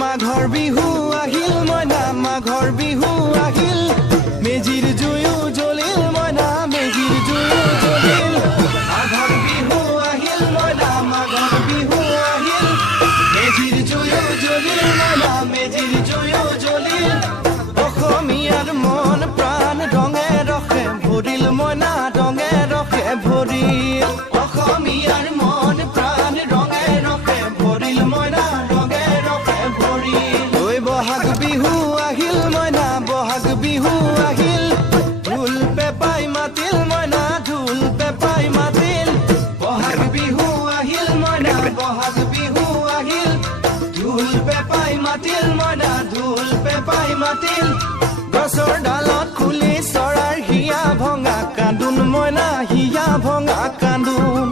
মাঘৰ বিহু আহিল মইনা মাঘৰ বিহু আহিল মেজিৰ জুয়ো জ্বলিল মইনা মেজিৰ জুয়ো জ্বলিল মাঘৰ বিহু আহিল মইনা মাঘৰ বিহু আহিল মেজিৰ জুয়ো জ্বলিল মইনা মেজিৰ জুয়ো জ্বলিল অসমীয়াৰ মন প্ৰাণ ৰঙে ৰখে ভৰিল মইনা ৰঙে ৰখে ভৰিল অসমীয়াৰ মন প্ৰাণ ৰঙে ৰখে ভৰিল মইনা ৰঙে ৰখে ভৰিল ঐ বহাগ বিহু আহিল মইনা বহাগ বিহু আহিল ঢোল পেপাই মাতিল মইনা ঢোল পেপাই মাতিল বহাগ বিহু আহিল মইনা বহাগ বিহু আহিল ঢোল পেপাই মাতিল মইনা ঢোল পেপাই মাতিল গছৰ ডালত খুলি চৰাৰ হিয়া ভঙা কান্দোন মইনা হিয়া ভঙা কান্দোন